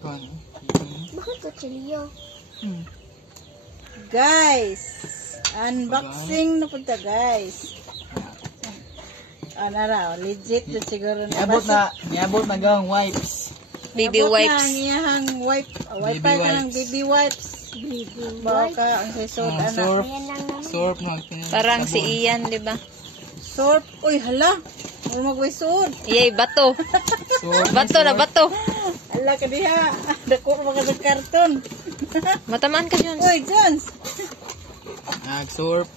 Bakit kutsilyo? Guys, unboxing na punta guys. Ano legit na siguro na. Niabot na gang wipes. Baby wipes. Ngiyahang wipe ka ng baby wipes. Baka ang sisod anak. Sorb na. Parang si Ian, di ba? Sorb. Uy, hala. Huwag magwisod. Yay, bato. Bato na bato. Ala ka diha. Dako mga sa karton. Matamaan ka, Jones. Uy, Jones. Sorb.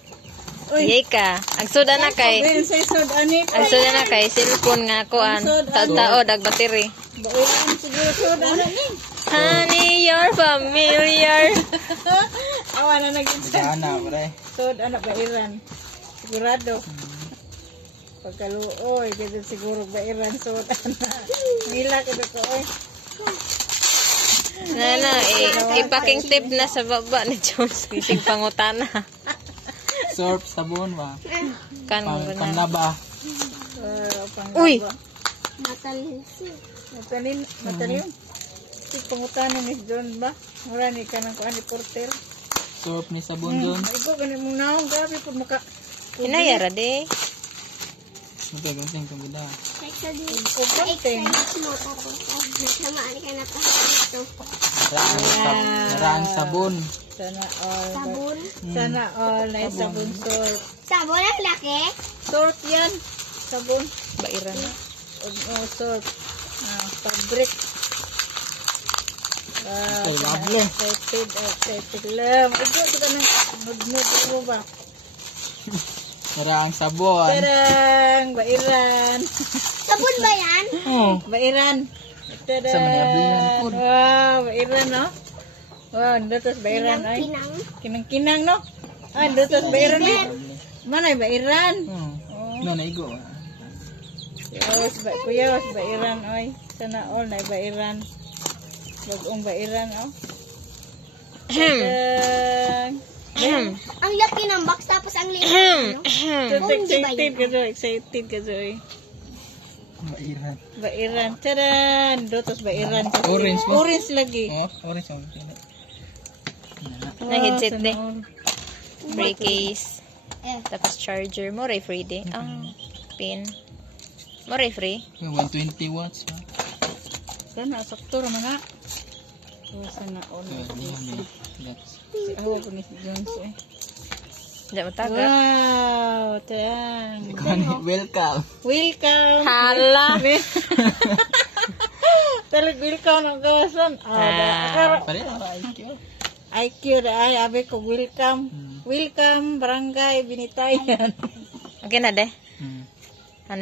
Yay ka. Ang suda na kay. Ben, sisod ani. Ang suda na kay. Cellphone nga kuan. Tao, dag battery. Bayan siguro sod ana ni. Honey, you're familiar. Awa na naging Sana, pre. sod anak bairan. Sigurado. Pagkaluoy, kasi siguro bairan sod anak. Nila ka dako oy. Nana, ipaking tip na sa baba ni Jones. Isig pangutana. Sorb sabon ba? Kan mo na. Panlaba. Uy! Matalin. Si pangutanin ni John ba? Mura ni ka ng kuan ni porter. Sorb ni sabon doon. Igo gani mo naong gabi pud maka. Hinayara de. Matagang sing kabila. Pagkanteng. Marang sabon. Sana all. Sabon? Sana all na sabon sort. Sabon ang laki? Sort yan. Sabon. Bairan na. Sort. Fabric. Okay, lovely. Excited lang. Igo kita ng nudnud mo ba? Marang sabon. Tarang! Bairan! Sabon ba yan? Oh. Bairan! Tarang! Sa maniablinan po. Wow! Bairan, no? Wow, dotos bairan ay. Kinang-kinang, no? Ah, dotos bairan ay. Manay bairan? No, naigo. Kuya, bairan ay. Sana all na bairan. Bagong bairan, oh. Tarang! Ang laki ng box tapos ang liit. Excited ka so eh. Bairan. Bairan. Taran! Dotos bairan. Orange mo? Orange lagi. Oh, orange ang Na headset de. Sana all. Free case. Tapos charger. More free de. Ang pin. More free. 120 watts. Sana, sakto naman na. Sana all. Ako po ni si Jones eh. Diyan mataga. Wow! Tayang. Welcome. Welcome! Hala! Talag welcome ang gawasan. Pareho ka IQ. IQ na ay, abe ko welcome. Welcome, barangay, Binitayan. Okay na de.